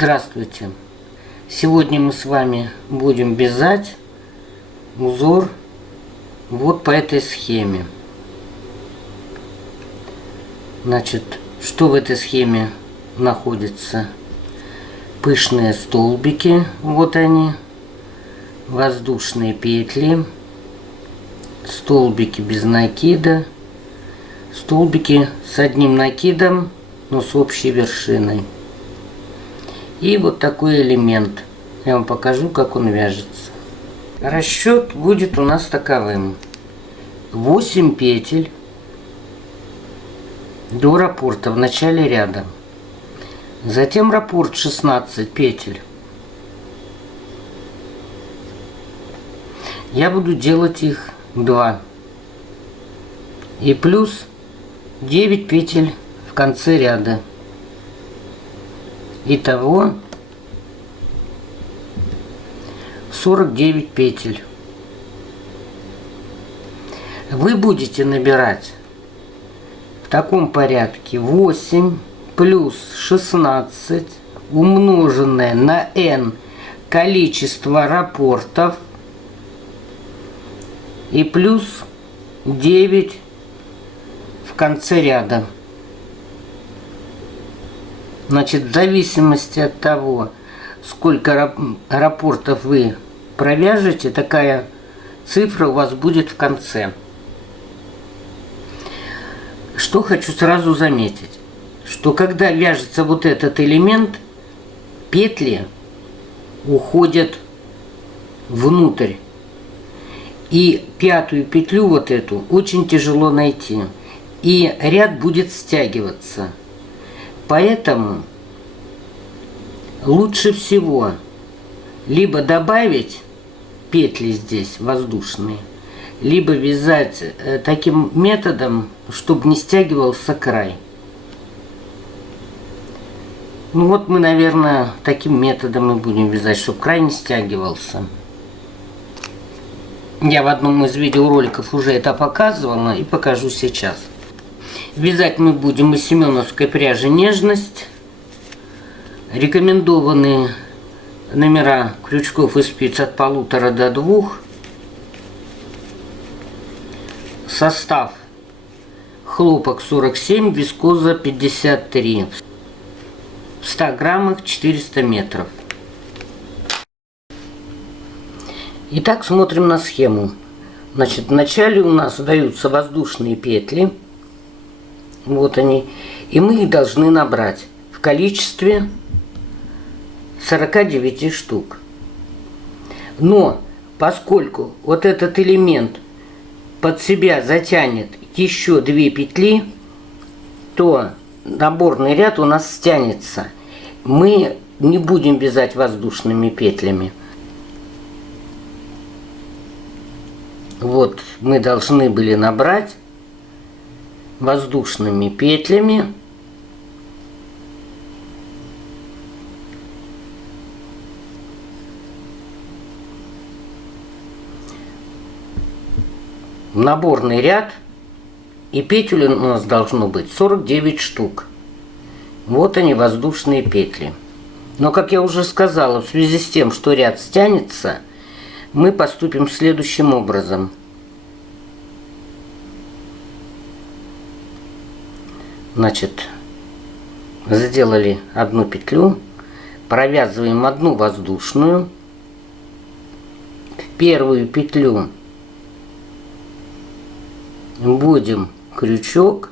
Здравствуйте! Сегодня мы с вами будем вязать узор вот по этой схеме. Значит, что в этой схеме находится? Пышные столбики, вот они, воздушные петли, столбики без накида, столбики с одним накидом, но с общей вершиной. И вот такой элемент. Я вам покажу, как он вяжется. Расчет будет у нас таковым. 8 петель до раппорта в начале ряда. Затем раппорт 16 петель. Я буду делать их 2. И плюс 9 петель в конце ряда. Итого 49 петель. Вы будете набирать в таком порядке: 8 плюс 16 умноженное на n количество раппортов и плюс 9 в конце ряда. Значит, в зависимости от того, сколько раппортов вы провяжете, такая цифра у вас будет в конце. Что хочу сразу заметить, что когда вяжется вот этот элемент, петли уходят внутрь. И пятую петлю вот эту очень тяжело найти. И ряд будет стягиваться. Поэтому лучше всего либо добавить петли здесь воздушные, либо вязать таким методом, чтобы не стягивался край. Ну вот мы, наверное, таким методом и будем вязать, чтобы край не стягивался. Я в одном из видеороликов уже это показывала и покажу сейчас. Вязать мы будем из семеновской пряжи «Нежность». Рекомендованные номера крючков и спиц от 1,5 до 2. Состав: хлопок 47, вискоза 53. В 100 граммах 400 метров. Итак, смотрим на схему. Значит, вначале у нас даются воздушные петли. Вот они. И мы их должны набрать в количестве 49 штук. Но поскольку вот этот элемент под себя затянет еще 2 петли, то наборный ряд у нас стянется. Мы не будем вязать воздушными петлями. Вот мы должны были набрать воздушными петлями наборный ряд, и петель у нас должно быть 49 штук. Вот они, воздушные петли. Но, как я уже сказала, в связи с тем, что ряд стянется, мы поступим следующим образом. Значит, сделали одну петлю, провязываем одну воздушную, в первую петлю вводим крючок,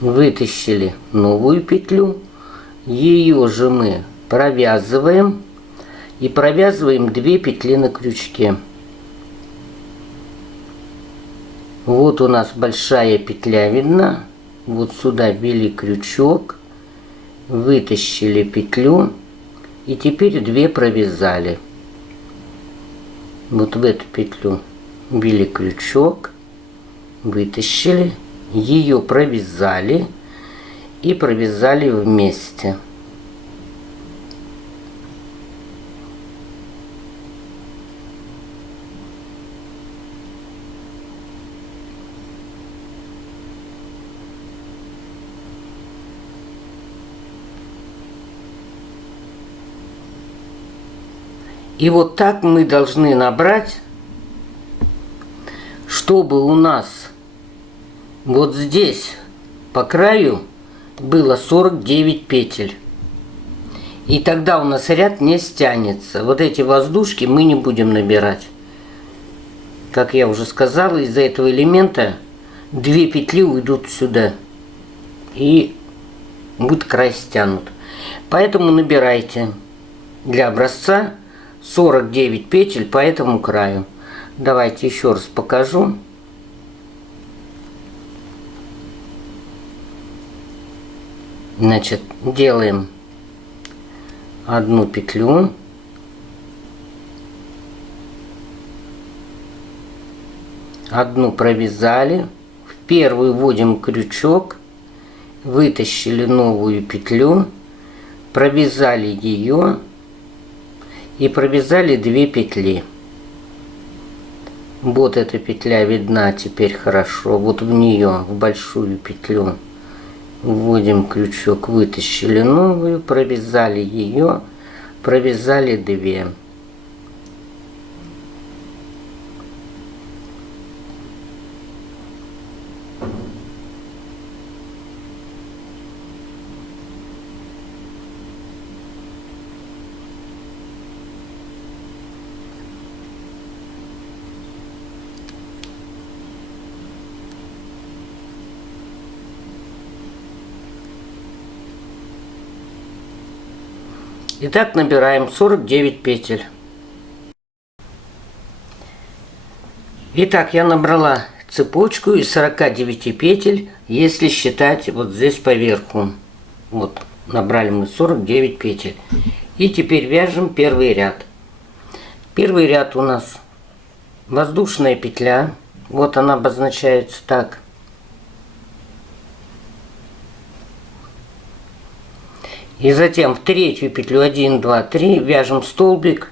вытащили новую петлю, ее же мы провязываем и провязываем 2 петли на крючке. Вот у нас большая петля видна. Вот сюда ввели крючок, вытащили петлю и теперь 2 провязали. Вот в эту петлю ввели крючок, вытащили, ее провязали и провязали вместе. И вот так мы должны набрать, чтобы у нас вот здесь по краю было 49 петель. И тогда у нас ряд не стянется. Вот эти воздушки мы не будем набирать. Как я уже сказала, из-за этого элемента 2 петли уйдут сюда. И будет край стянут. Поэтому набирайте для образца 49 петель по этому краю. Давайте еще раз покажу. Значит, делаем одну петлю, одну провязали, в первую вводим крючок, вытащили новую петлю, провязали ее и провязали 2 петли. Вот эта петля видна теперь хорошо. Вот в нее, в большую петлю, вводим крючок, вытащили новую, провязали ее, провязали 2. Итак, набираем 49 петель. Итак, я набрала цепочку из 49 петель, если считать вот здесь поверху. Вот, набрали мы 49 петель. И теперь вяжем первый ряд. Первый ряд у нас воздушная петля. Вот она обозначается так. И затем в третью петлю 1, 2, 3 вяжем столбик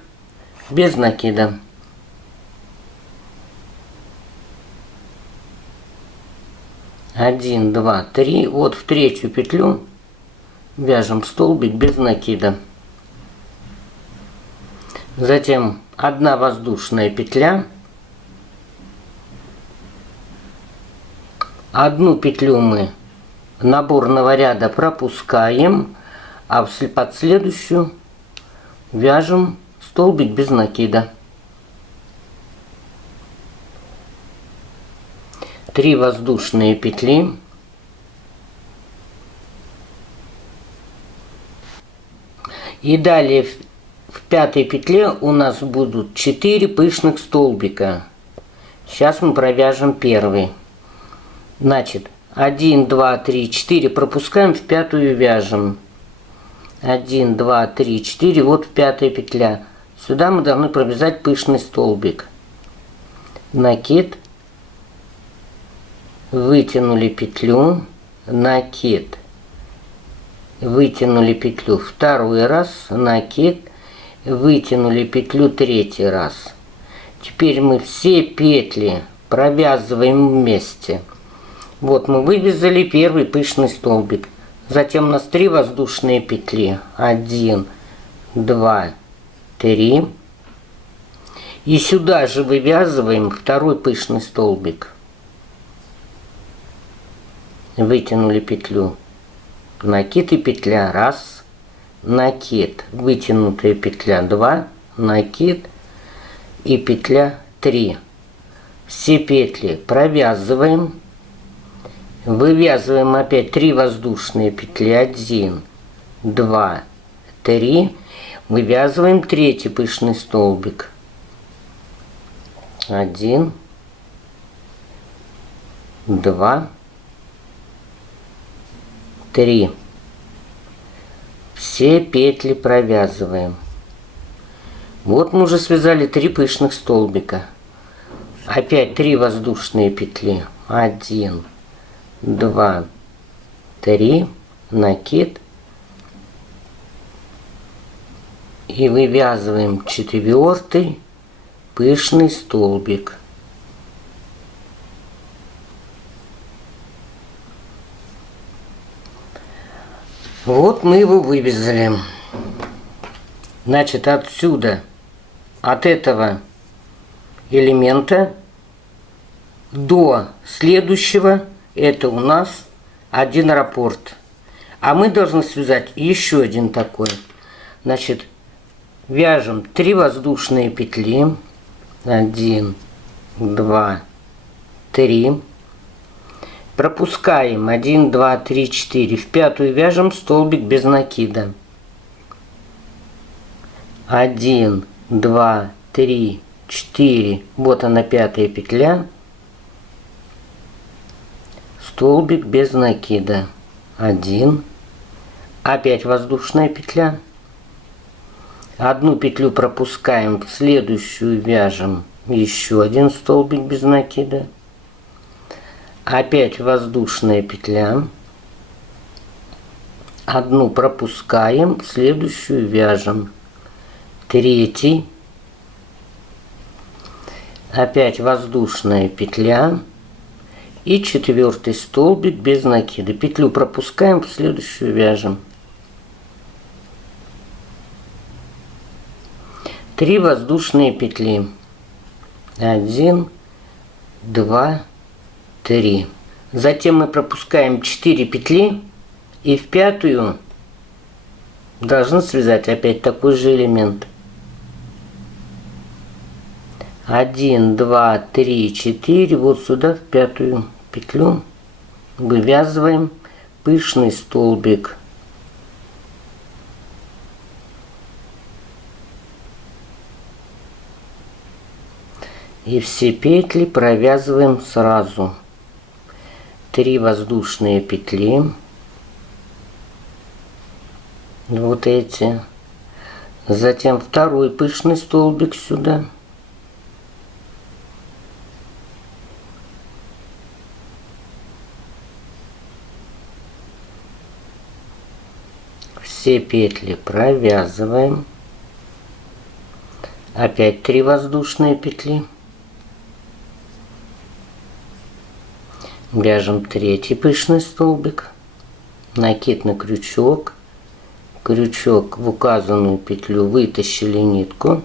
без накида. Один, два, три. Вот в третью петлю вяжем столбик без накида. Затем одна воздушная петля. Одну петлю мы наборного ряда пропускаем. А под следующую вяжем столбик без накида. 3 воздушные петли. И далее в пятой петле у нас будут 4 пышных столбика. Сейчас мы провяжем первый. Значит, 1, 2, 3, 4 пропускаем, в пятую вяжем. 1, 2, 3, 4, вот пятая петля. Сюда мы должны провязать пышный столбик. Накид, вытянули петлю, накид, вытянули петлю второй раз, накид, вытянули петлю третий раз. Теперь мы все петли провязываем вместе. Вот мы вывязали первый пышный столбик. Затем у нас 3 воздушные петли. 1, 2, 3. И сюда же вывязываем второй пышный столбик. Вытянули петлю. Накид и петля. 1. Накид. Вытянутая петля. 2. Накид и петля. 3. Все петли провязываем. Вывязываем опять 3 воздушные петли. 1, 2, 3. Вывязываем третий пышный столбик. 1, 2, 3. Все петли провязываем. Вот мы уже связали 3 пышных столбика. Опять 3 воздушные петли. 1, 2, 3, накид. И вывязываем 4-й пышный столбик. Вот мы его вывязали. Значит, отсюда от этого элемента до следующего, это у нас один раппорт. А мы должны связать еще один такой. Значит, вяжем 3 воздушные петли. 1, 2, 3. Пропускаем 1, 2, 3, 4. В пятую вяжем столбик без накида. 1, 2, 3, 4. Вот она, пятая петля. Столбик без накида. 1. Опять воздушная петля. Одну петлю пропускаем, в следующую вяжем еще один столбик без накида. Опять воздушная петля. Одну пропускаем, в следующую вяжем. Третий. Опять воздушная петля. И четвертый столбик без накида. Петлю пропускаем, в следующую вяжем. 3 воздушные петли. 1, 2, 3. Затем мы пропускаем 4 петли и в пятую должны связать опять такой же элемент. 1, 2, 3, 4. Вот сюда в пятую петлю вывязываем пышный столбик. И все петли провязываем сразу. 3 воздушные петли. Вот эти. Затем второй пышный столбик сюда. Все петли провязываем. Опять 3 воздушные петли. Вяжем третий пышный столбик. Накид на крючок. Крючок в указанную петлю, вытащили нитку.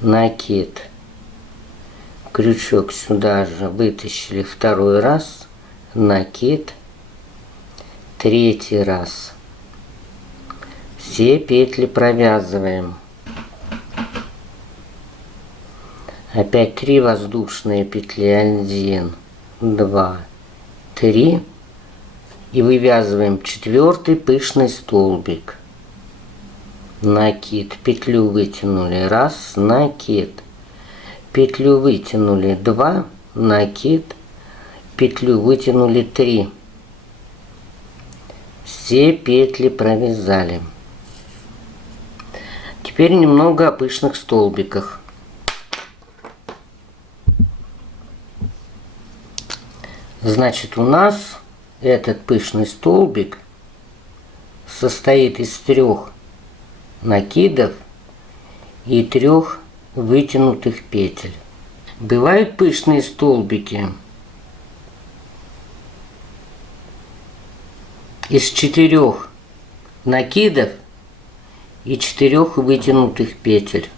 Накид. Крючок сюда же вытащили второй раз. Накид. Третий раз. Все петли провязываем. Опять 3 воздушные петли. 1, 2, 3. И вывязываем четвертый пышный столбик. Накид. Петлю вытянули. Раз. Накид. Петлю вытянули. 2. Накид. Петлю вытянули. 3. Все петли провязали. Теперь немного о пышных столбиках. Значит, у нас этот пышный столбик состоит из 3 накидов и 3 вытянутых петель. Бывают пышные столбики из 4 накидов и 4 вытянутых петель.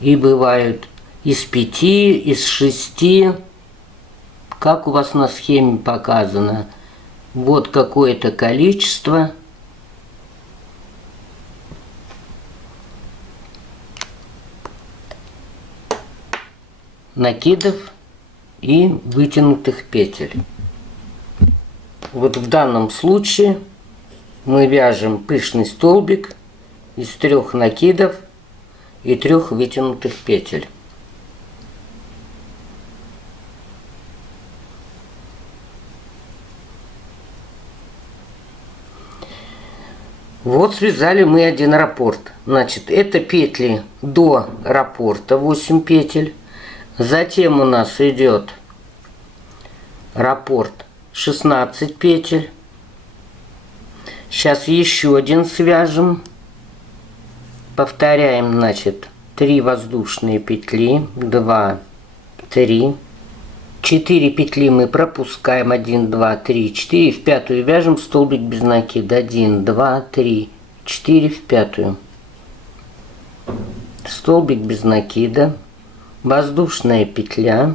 И бывают из 5, из 6, как у вас на схеме показано. Вот какое-то количество. Накидов и вытянутых петель. Вот в данном случае мы вяжем пышный столбик из 3 накидов и 3 вытянутых петель. Вот связали мы один раппорт. Значит, это петли до раппорта, 8 петель. Затем у нас идет раппорт 16 петель. Сейчас еще один свяжем. Повторяем, значит, 3 воздушные петли. 2, 3. 4 петли мы пропускаем. 1, 2, 3, 4. В пятую вяжем столбик без накида. 1, 2, 3, 4 в пятую. Столбик без накида, воздушная петля,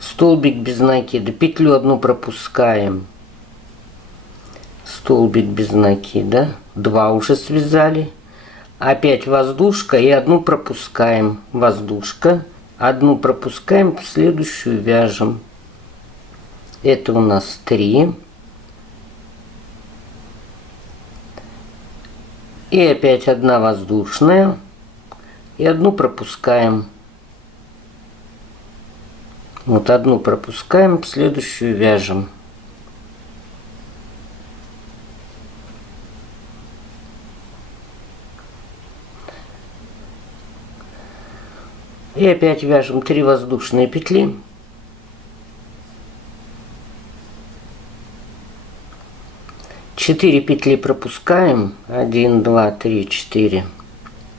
столбик без накида, петлю одну пропускаем, столбик без накида, 2 уже связали, опять воздушка и одну пропускаем, воздушка, одну пропускаем, следующую вяжем. Это у нас 3. И опять одна воздушная. И одну пропускаем. Вот одну пропускаем, следующую вяжем. И опять вяжем 3 воздушные петли. Четыре петли пропускаем. 1, 2, 3, 4.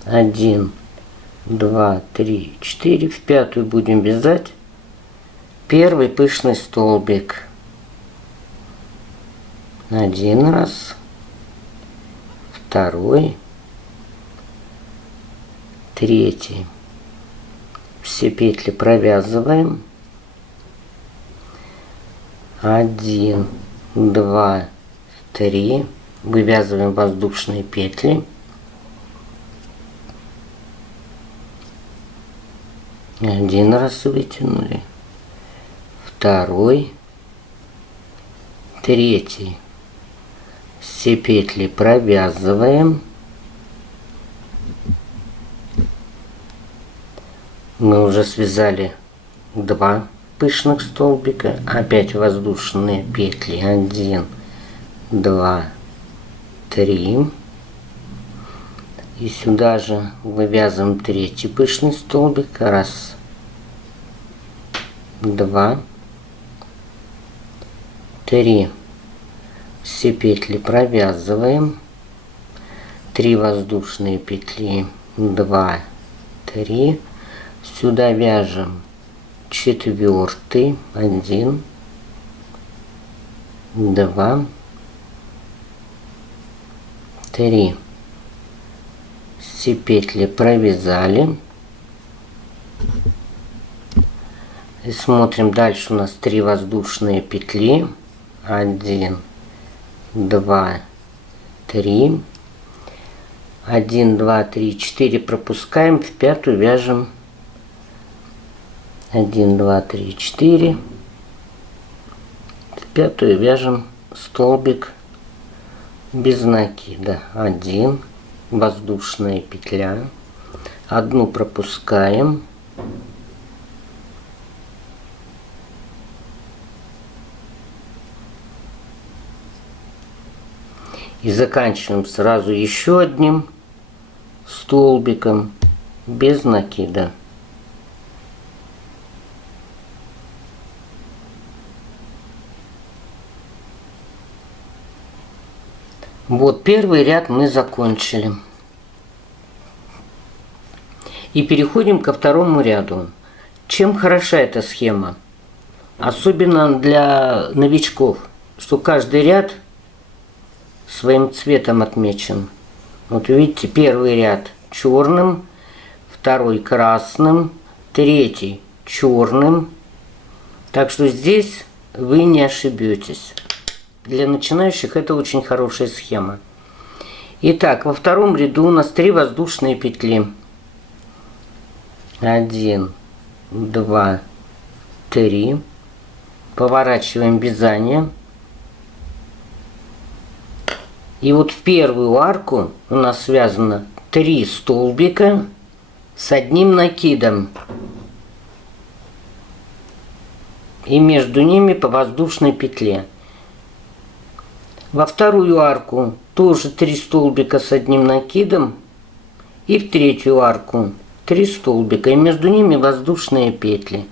1, 2, 3, 4. В пятую будем вязать первый пышный столбик. 1 раз, 2, 3. Все петли провязываем. 1, 2, 3. Вывязываем воздушные петли. 1 раз вытянули. 2, 3. Все петли провязываем. Мы уже связали 2 пышных столбика. Опять воздушные петли. 1, 2, 3. И сюда же вывязываем 3 пышный столбик. 1, 2, 3. Все петли провязываем. 3 воздушные петли. 2, 3. Сюда вяжем 4. 1, 2, 3. Все петли провязали. И смотрим, дальше у нас 3 воздушные петли. 1, 2, 3. 1, 2, 3, 4 пропускаем. В пятую вяжем 1, 2, 3, 4. В пятую вяжем столбик без накида. 1, воздушная петля, одну пропускаем, и заканчиваем сразу еще одним столбиком без накида. Вот первый ряд мы закончили. И переходим ко второму ряду. Чем хороша эта схема? Особенно для новичков, что каждый ряд своим цветом отмечен. Вот видите, первый ряд черным, второй красным, третий черным. Так что здесь вы не ошибетесь. Для начинающих это очень хорошая схема. Итак, во втором ряду у нас 3 воздушные петли. 1, 2, 3. Поворачиваем вязание. И вот в первую арку у нас связано 3 столбика с одним накидом. И между ними по воздушной петле. Во вторую арку тоже 3 столбика с одним накидом. И в третью арку 3 столбика. И между ними воздушные петли.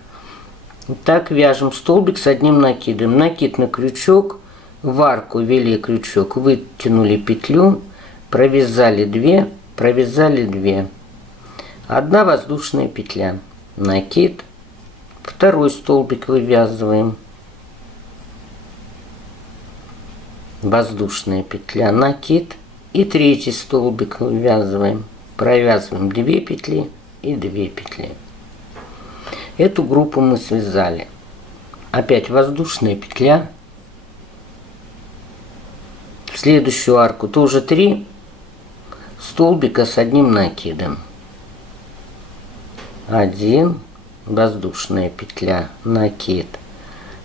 Так вяжем столбик с одним накидом. Накид на крючок. В арку ввели крючок. Вытянули петлю. Провязали 2. Провязали 2. Одна воздушная петля. Накид. Второй столбик вывязываем. Воздушная петля, накид, И третий столбик вывязываем. Провязываем 2 петли и 2 петли. Эту группу мы связали. Опять воздушная петля. В следующую арку тоже 3 столбика с одним накидом. 1 воздушная петля, накид.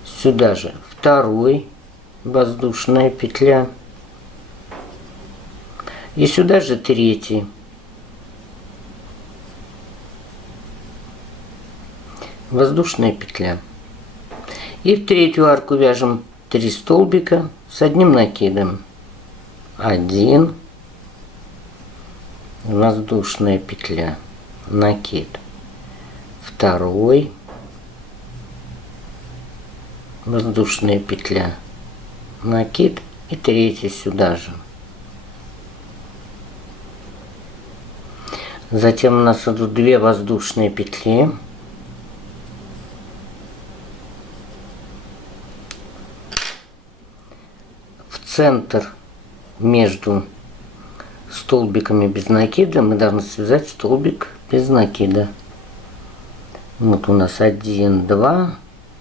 Сюда же 2 воздушная петля. И сюда же 3 воздушная петля. И в третью арку вяжем 3 столбика с одним накидом. 1 воздушная петля, накид. 2 воздушная петля, накид. И 3 сюда же. Затем у нас идут 2 воздушные петли. В центр между столбиками без накида мы должны связать столбик без накида. Вот у нас 1, 2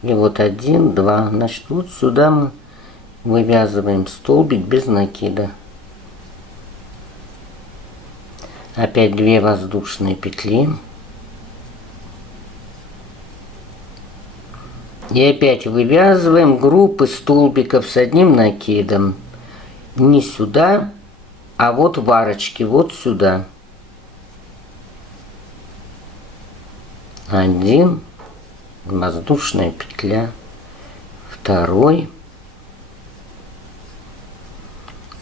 и вот 1, 2. Значит, вот сюда мы вывязываем столбик без накида. Опять 2 воздушные петли. И опять вывязываем группы столбиков с одним накидом. Не сюда, а вот в арочке, вот сюда. 1 воздушная петля, 2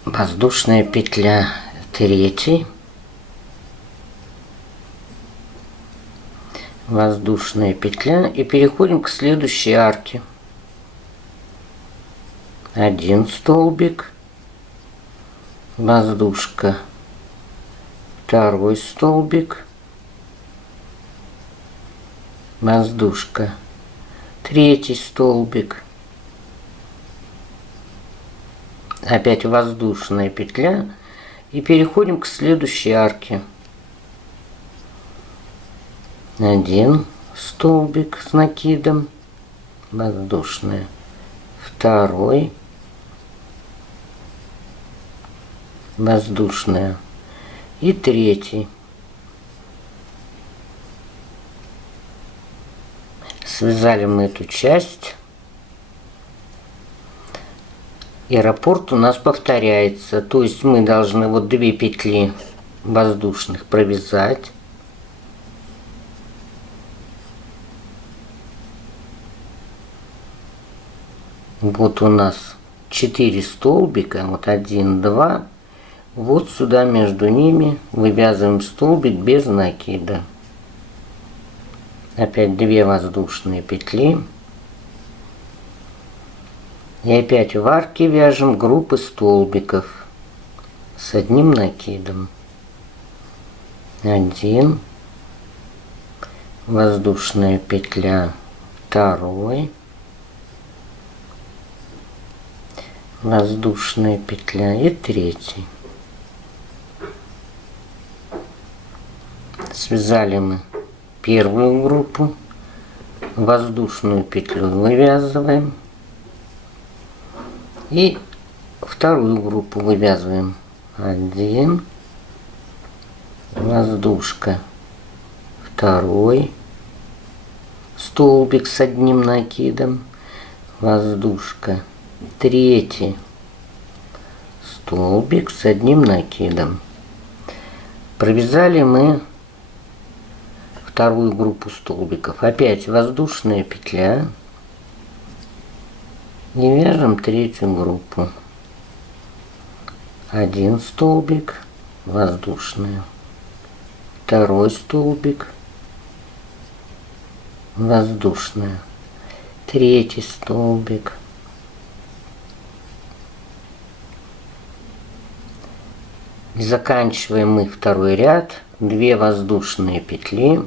воздушная петля, 3 воздушная петля. И переходим к следующей арке. 1 столбик, воздушка, 2 столбик, воздушка, 3 столбик, опять воздушная петля. И переходим к следующей арке. 1 столбик с накидом, воздушная, 2 воздушная и 3. Связали мы эту часть. И раппорт у нас повторяется. То есть мы должны вот 2 петли воздушных провязать. Вот у нас 4 столбика, вот 1, 2. Вот сюда между ними вывязываем столбик без накида. Опять 2 воздушные петли. И опять в арке вяжем группы столбиков с одним накидом. 1 воздушная петля, 2 воздушная петля и 3. Связали мы первую группу, воздушную петлю вывязываем и вторую группу вывязываем. 1 воздушка, 2 столбик с одним накидом, воздушка, 3 столбик с одним накидом. Провязали мы вторую группу столбиков. Опять воздушная петля. И вяжем третью группу. 1 столбик, воздушная. 2 столбик, воздушная. 3 столбик. И заканчиваем мы второй ряд. 2 воздушные петли.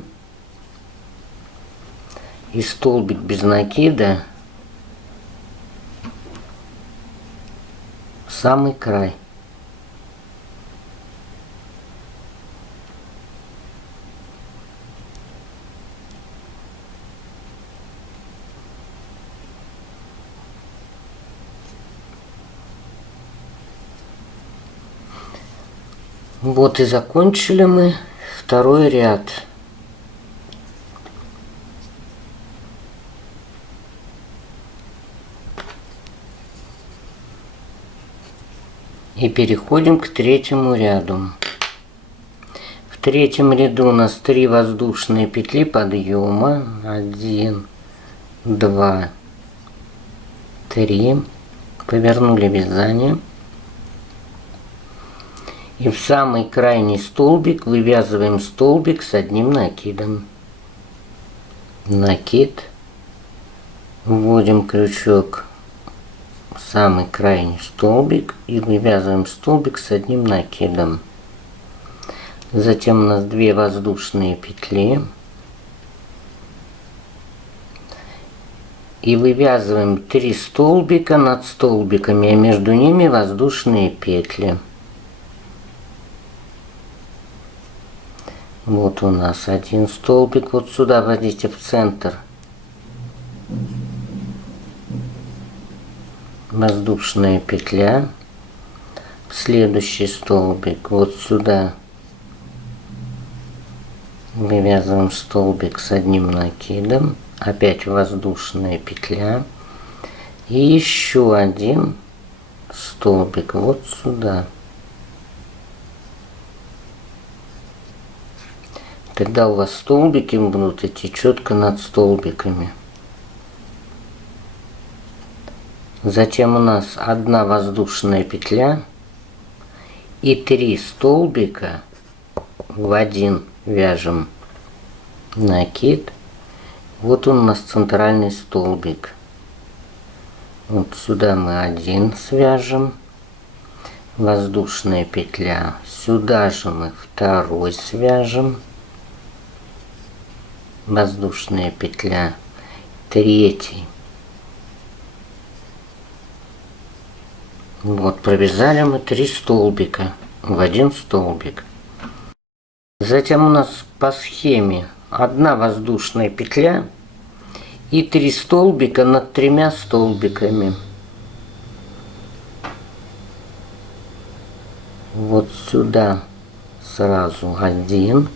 И столбик без накида в самый край. Вот и закончили мы второй ряд. И переходим к третьему ряду. В третьем ряду у нас 3 воздушные петли подъема. 1, 2, 3. Повернули вязание. И в самый крайний столбик вывязываем столбик с одним накидом. Накид. Вводим крючок в самый крайний столбик и вывязываем столбик с одним накидом. Затем у нас 2 воздушные петли. И вывязываем 3 столбика над столбиками, а между ними воздушные петли. Вот у нас один столбик. Вот сюда вводите в центр. Воздушная петля. Следующий столбик. Вот сюда вывязываем столбик с одним накидом. Опять воздушная петля. И еще один столбик вот сюда. Тогда у вас столбики будут идти четко над столбиками. Затем у нас 1 воздушная петля и 3 столбика в один вяжем накид. Вот он у нас центральный столбик. Вот сюда мы 1 свяжем. Воздушная петля. Сюда же мы 2 свяжем. Воздушная петля. 3. Вот провязали мы 3 столбика в один столбик. Затем у нас по схеме 1 воздушная петля и 3 столбика над 3 столбиками. Вот сюда сразу 1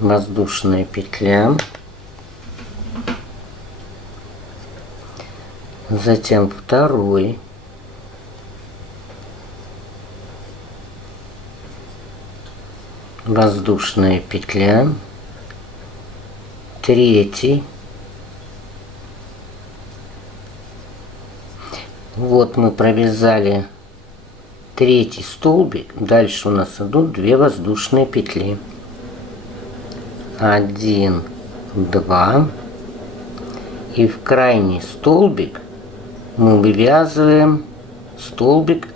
воздушная петля. Затем 2 воздушная петля. 3. Вот мы провязали 3 столбик. Дальше у нас идут 2 воздушные петли. 1, 2. И в крайний столбик мы вывязываем столбик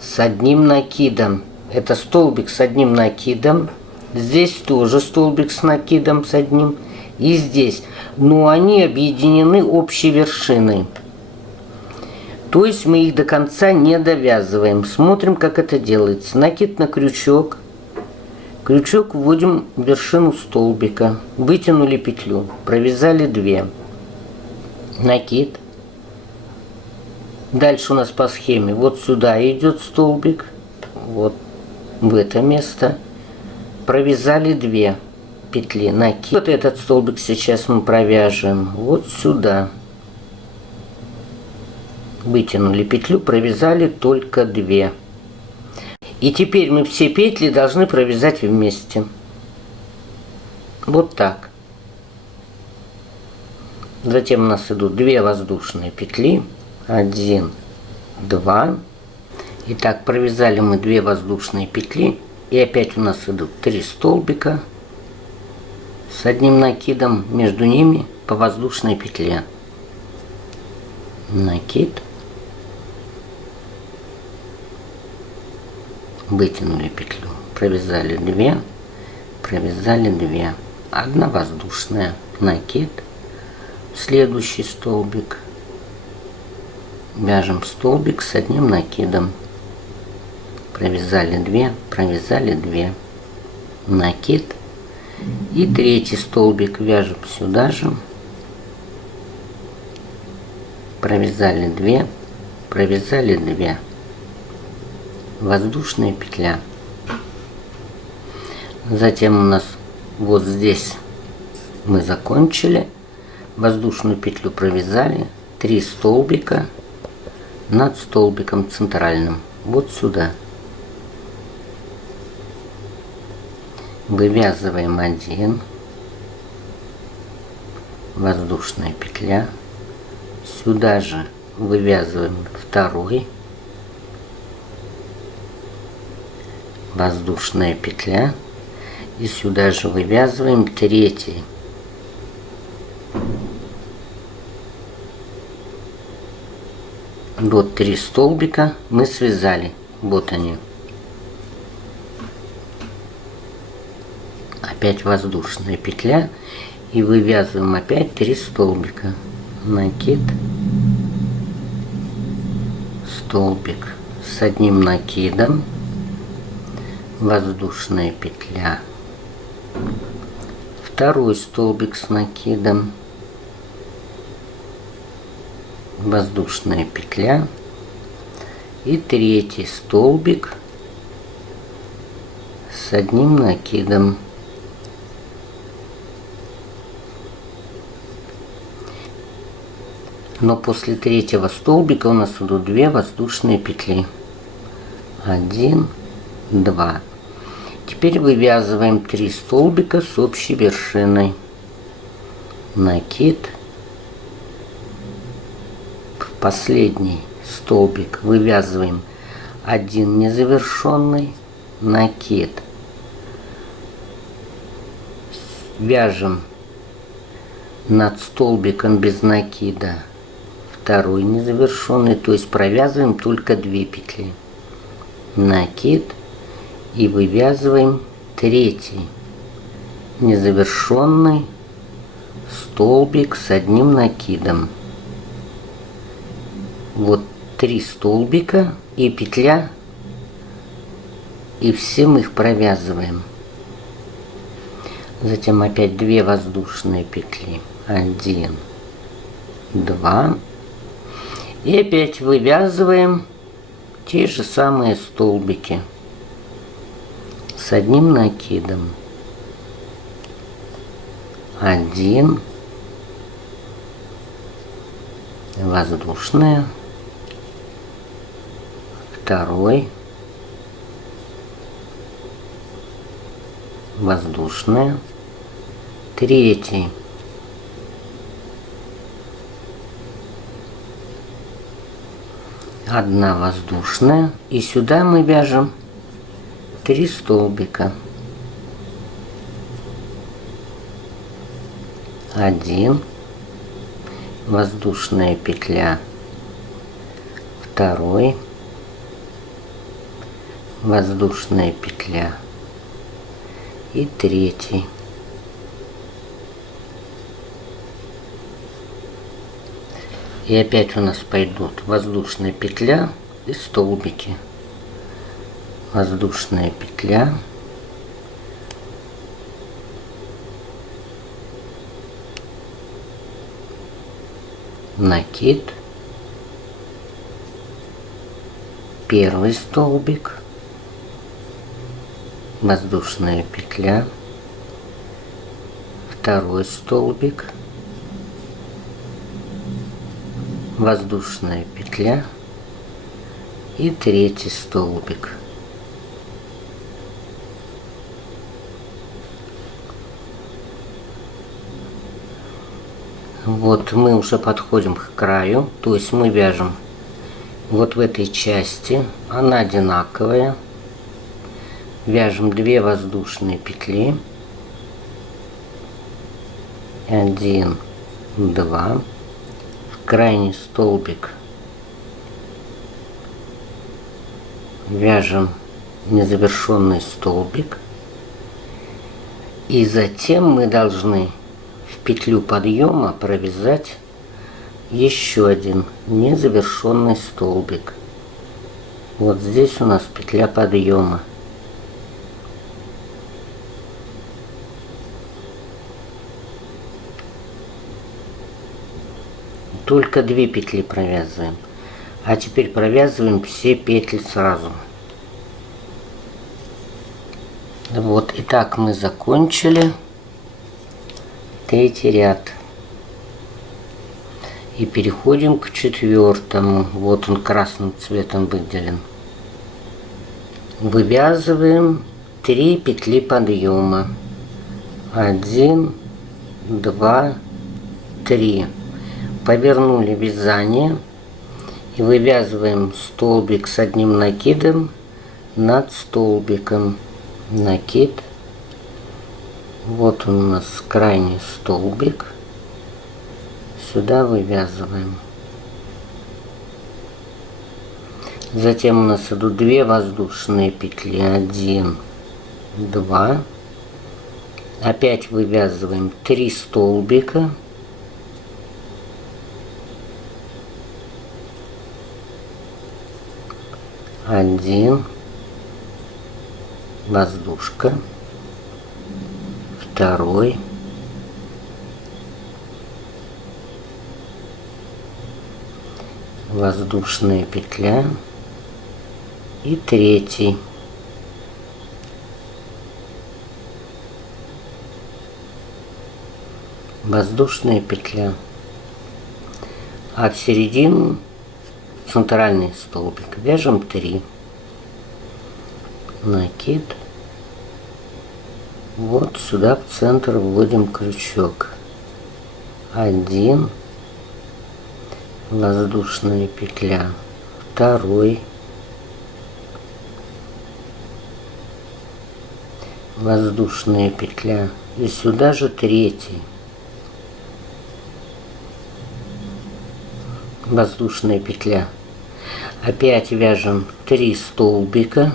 с одним накидом. Это столбик с одним накидом. Здесь тоже столбик с накидом с одним. И здесь. Но они объединены общей вершиной. То есть мы их до конца не довязываем. Смотрим, как это делается. Накид на крючок. Крючок вводим в вершину столбика. Вытянули петлю. Провязали 2. Накид. Дальше у нас по схеме. Вот сюда идет столбик. Вот в это место. Провязали 2 петли. Накид. Вот этот столбик сейчас мы провяжем. Вот сюда. Вытянули петлю. Провязали только 2. И теперь мы все петли должны провязать вместе. Вот так. Затем у нас идут 2 воздушные петли. 1, 2. Итак, провязали мы 2 воздушные петли. И опять у нас идут 3 столбика с одним накидом. Между ними по воздушной петле. Накид. Вытянули петлю. Провязали 2. Провязали 2. 1 воздушная. Накид. Следующий столбик. Вяжем столбик с одним накидом. Провязали 2. Провязали 2. Накид. И 3 столбик вяжем сюда же. Провязали 2. Провязали 2. воздушная петля. Затем у нас вот здесь мы закончили, воздушную петлю провязали, 3 столбика над столбиком центральным, вот сюда. Вывязываем 1, воздушная петля, сюда же вывязываем 2, воздушная петля, и сюда же вывязываем 3. Вот 3 столбика мы связали, вот они. Опять воздушная петля, и вывязываем опять 3 столбика. Накид, столбик с одним накидом, воздушная петля, 2 столбик с накидом, воздушная петля и 3 столбик с одним накидом. Но после 3 столбика у нас идут 2 воздушные петли. 1, 2. Теперь вывязываем 3 столбика с общей вершиной. Накид. В последний столбик вывязываем 1 незавершенный, накид. Вяжем над столбиком без накида 2 незавершенный, то есть провязываем только 2 петли. Накид и вывязываем 3 незавершенный столбик с одним накидом. Вот 3 столбика и петля, и все мы их провязываем. Затем опять 2 воздушные петли. 1, 2. И опять вывязываем те же самые столбики с одним накидом. 1, воздушная, 2, воздушная, 3, одна воздушная, и сюда мы вяжем 3 столбика. 1, воздушная петля, 2, воздушная петля и 3. И опять у нас пойдут воздушная петля и столбики. Воздушная петля, накид, 1 столбик, воздушная петля, 2 столбик, воздушная петля и 3 столбик. Вот мы уже подходим к краю, то есть мы вяжем вот в этой части, она одинаковая, вяжем 2 воздушные петли, 1, 2, в крайний столбик вяжем незавершенный столбик, и затем мы должны в петлю подъема провязать еще один незавершенный столбик. Вот здесь у нас петля подъема. Только 2 петли провязываем. А теперь провязываем все петли сразу. Вот, и так мы закончили третий ряд. И переходим к четвертому. Вот он красным цветом выделен. Вывязываем 3 петли подъема. 1, 2, 3. Повернули вязание и вывязываем столбик с одним накидом над столбиком. Накид. Вот он у нас крайний столбик. Сюда вывязываем. Затем у нас идут 2 воздушные петли. 1, 2. Опять вывязываем 3 столбика. Один. Воздушка. Второй. Воздушная петля. И третий. Воздушная петля. А в середину центральный столбик вяжем 3. Накид. Вот сюда в центр вводим крючок. 1. Воздушная петля. Второй. Воздушная петля. И сюда же 3. Воздушная петля. Опять вяжем 3 столбика.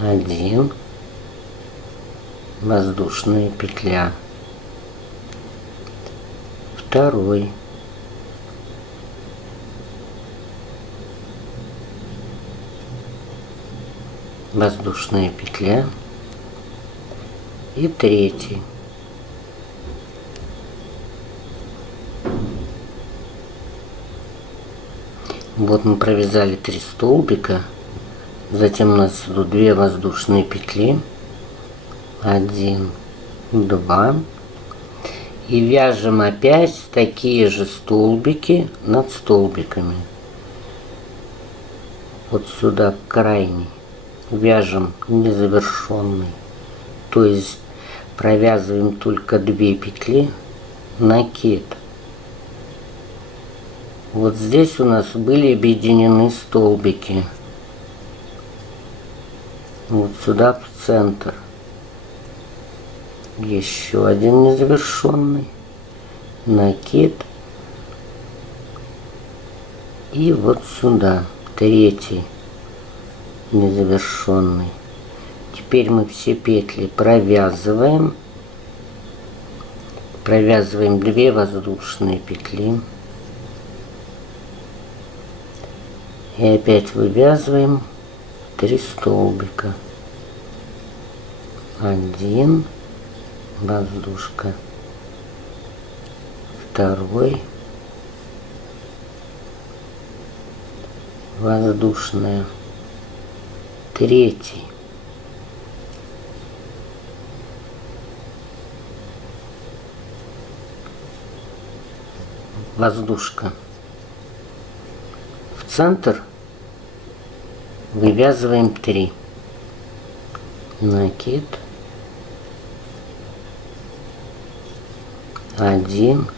Один. Воздушная петля. Второй. Воздушная петля. И третий. Вот мы провязали 3 столбика. Затем у нас идут 2 воздушные петли. 1, 2. И вяжем опять такие же столбики над столбиками. Вот сюда крайний. Вяжем незавершенный. То есть провязываем только 2 петли. Накид. Вот здесь у нас были объединены столбики. Вот сюда в центр. Еще один незавершенный. Накид. И вот сюда третий незавершенный. Теперь мы все петли провязываем. Провязываем 2 воздушные петли. И опять вывязываем 3 столбика. 1. Воздушка. Второй. Воздушная. Третий. Воздушка. В центр вывязываем 3. Накид. 1.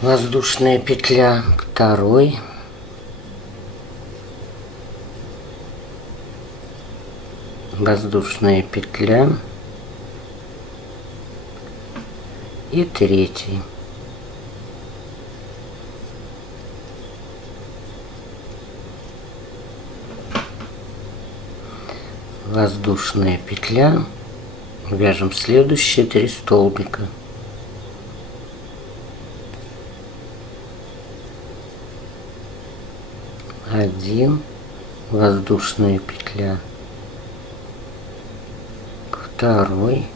Воздушная петля. Второй. Воздушная петля. И третий. Воздушная петля. Вяжем следующие 3 столбика. Один. Воздушная петля. Второй.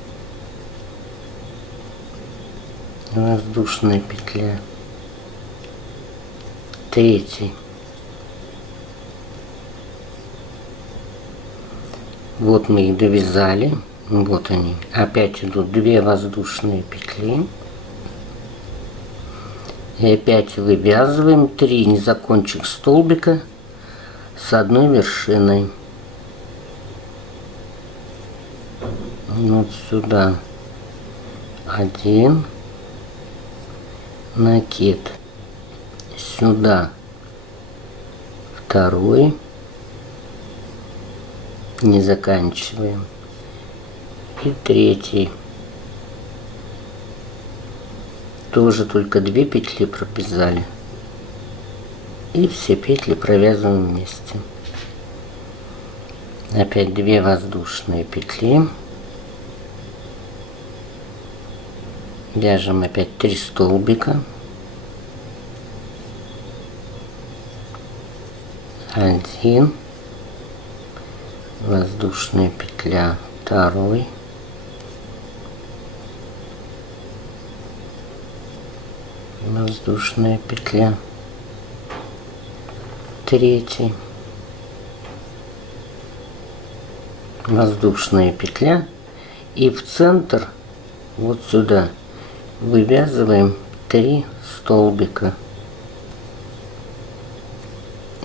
Воздушная петля. третий. Вот мы их довязали. Вот они. Опять идут 2 воздушные петли. И опять вывязываем 3 незакончик столбика с одной вершиной. Вот сюда 1 накид, сюда 2, не заканчиваем, и 3, тоже только 2 петли провязали, и все петли провязываем вместе. Опять 2 воздушные петли, вяжем опять 3 столбика, 1 воздушная петля, 2, воздушная петля, 3, воздушная петля, и в центр вот сюда вывязываем 3 столбика,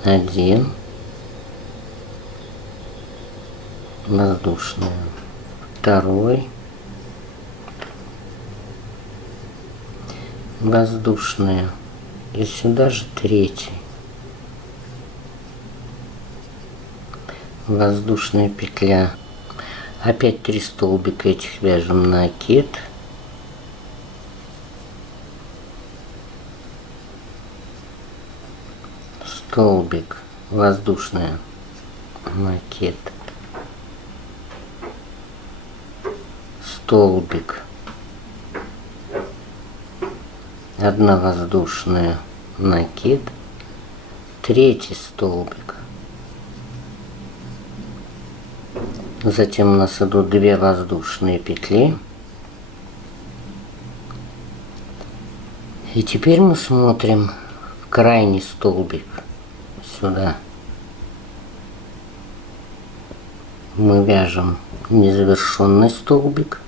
1 воздушная, 2 воздушная, и сюда же 3 воздушная петля, опять 3 столбика этих вяжем, накид, столбик, воздушная, накид, столбик, 1 воздушная, накид, 3 столбик. Затем у нас идут 2 воздушные петли. И теперь мы смотрим в крайний столбик сюда. Мы вяжем незавершенный столбик.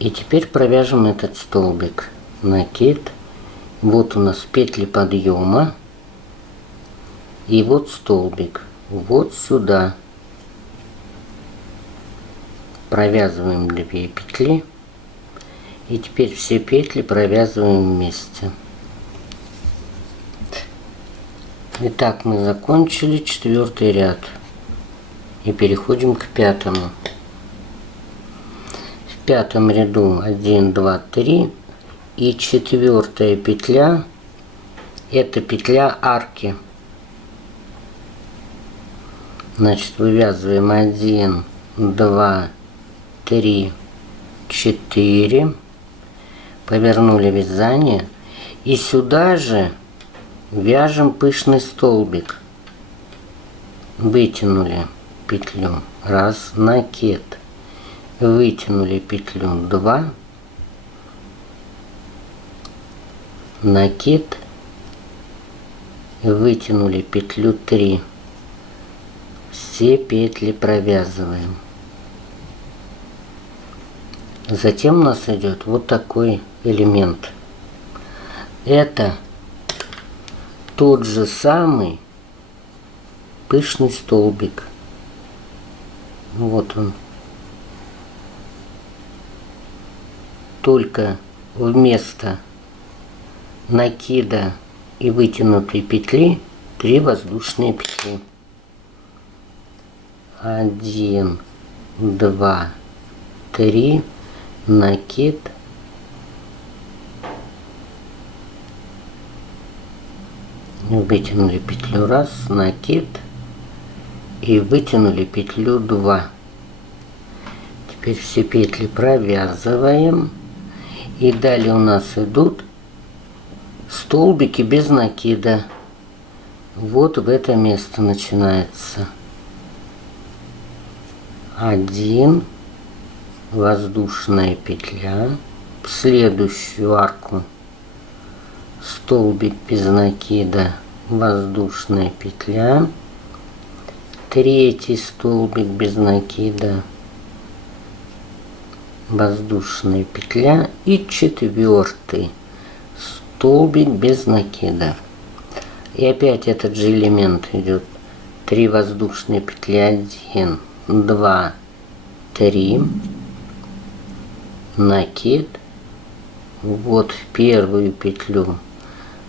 И теперь провяжем этот столбик. Накид. Вот у нас петли подъема. И вот столбик. Вот сюда. Провязываем 2 петли. И теперь все петли провязываем вместе. Итак, мы закончили 4-й ряд. И переходим к 5-му. В 5-м ряду 1, 2, 3. И 4-я петля, это петля арки. Значит, вывязываем 1, 2, 3, 4. Повернули вязание. И сюда же вяжем пышный столбик. Вытянули петлю. 1, накид. Вытянули петлю. 2. Накид, вытянули петлю 3, все петли провязываем. Затем у нас идет вот такой элемент. Это тот же самый пышный столбик. Вот он. Только вместо накида и вытянутой петли 3 воздушные петли. 1, 2, 3, накид, вытянули петлю 1, накид и вытянули петлю 2. Теперь все петли провязываем, и далее у нас идут столбики без накида. Вот в это место начинается 1 воздушная петля, в следующую арку столбик без накида, воздушная петля, третий столбик без накида, воздушная петля и четвертый столбик без накида. И опять этот же элемент идет. 3 воздушные петли, 1, 2, 3, накид. Вот в первую петлю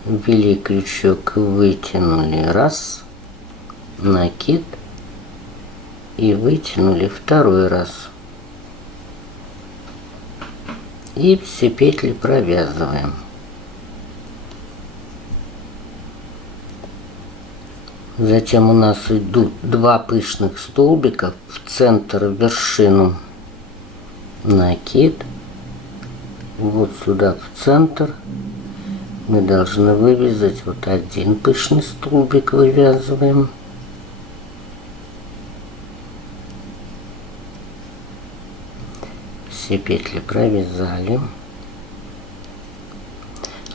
ввели крючок, вытянули, раз, накид, и вытянули второй раз. И все петли провязываем. Затем у нас идут 2 пышных столбика в центр, в вершину, накид. Вот сюда в центр мы должны вывязать вот 1 пышный столбик, вывязываем. Все петли провязали.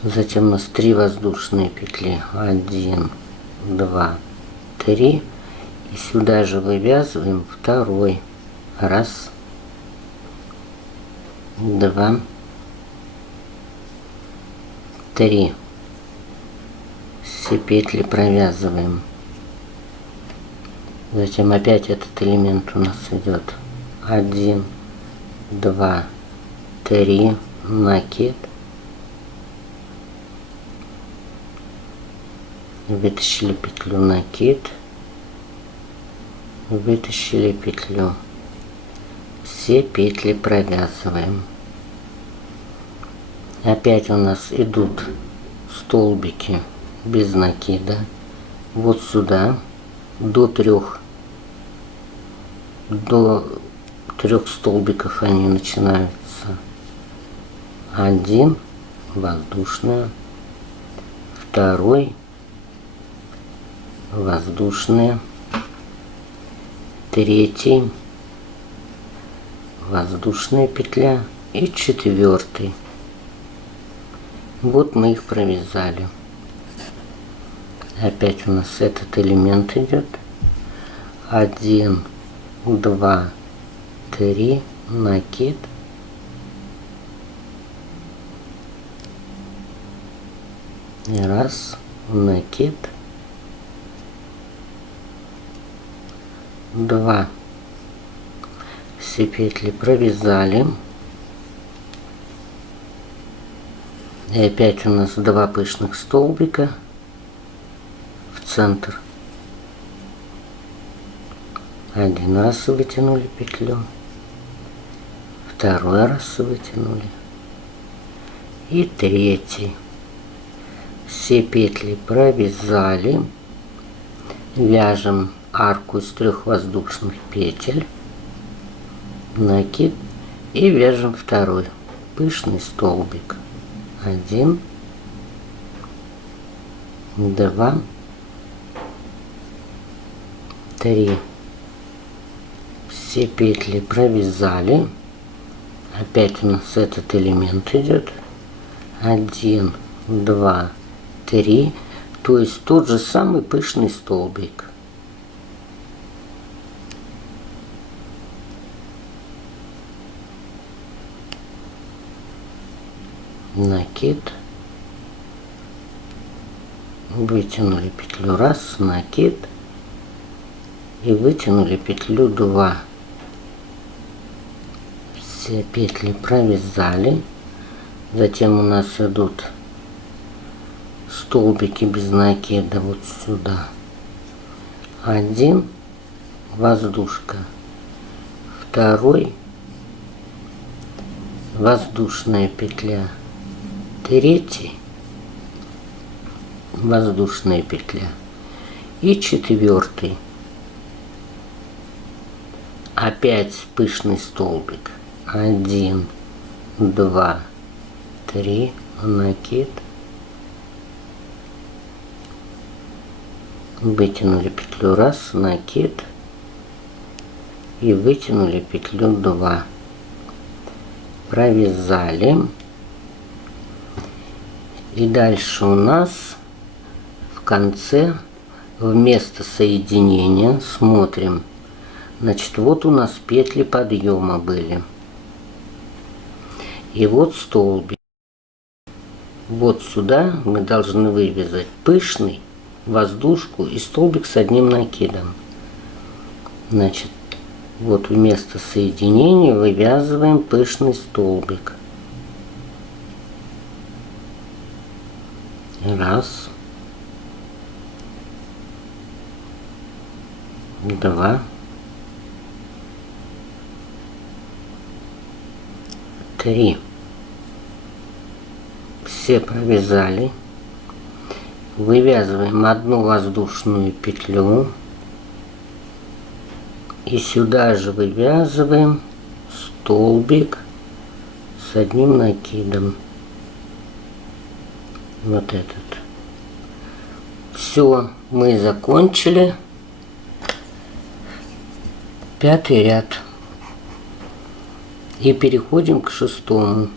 Затем у нас 3 воздушные петли, 1, 2, 3, и сюда же вывязываем второй, раз, 2, 3, все петли провязываем. Затем опять этот элемент у нас идет 1, 2, 3, накид, вытащили петлю, накид, вытащили петлю, все петли провязываем. Опять у нас идут столбики без накида, вот сюда до 3 столбиков они начинаются. 1 воздушная, 2 воздушная, 3 воздушная петля и 4. Вот мы их провязали. Опять у нас этот элемент идет. 1, 2, 3, накид. И раз, накид. 2. Все петли провязали. И опять у нас 2 пышных столбика в центр. 1 раз вытянули петлю, 2 раз вытянули и 3. Все петли провязали. Вяжем арку из 3 воздушных петель, накид, и вяжем 2 пышный столбик. 1, 2, 3. Все петли провязали. Опять у нас этот элемент идет. 1, 2, 3. То есть тот же самый пышный столбик. Накид, вытянули петлю, раз, накид, и вытянули петлю, 2. Все петли провязали. Затем у нас идут столбики без накида вот сюда. 1 воздушка, 2 воздушная петля, 3 воздушная петля и 4. Опять пышный столбик. 1, 2, 3, накид, вытянули петлю, раз, накид, и вытянули петлю, 2. провязали. И дальше у нас в конце вместо соединения смотрим. Значит, вот у нас петли подъема были. И вот столбик. Вот сюда мы должны вывязать пышный, воздушку и столбик с одним накидом. Значит, вот вместо соединения вывязываем пышный столбик. Раз. Два. Три. Все провязали. Вывязываем одну воздушную петлю. И сюда же вывязываем столбик с одним накидом. Вот этот. Все, мы закончили 5-й ряд. И переходим к 6-му.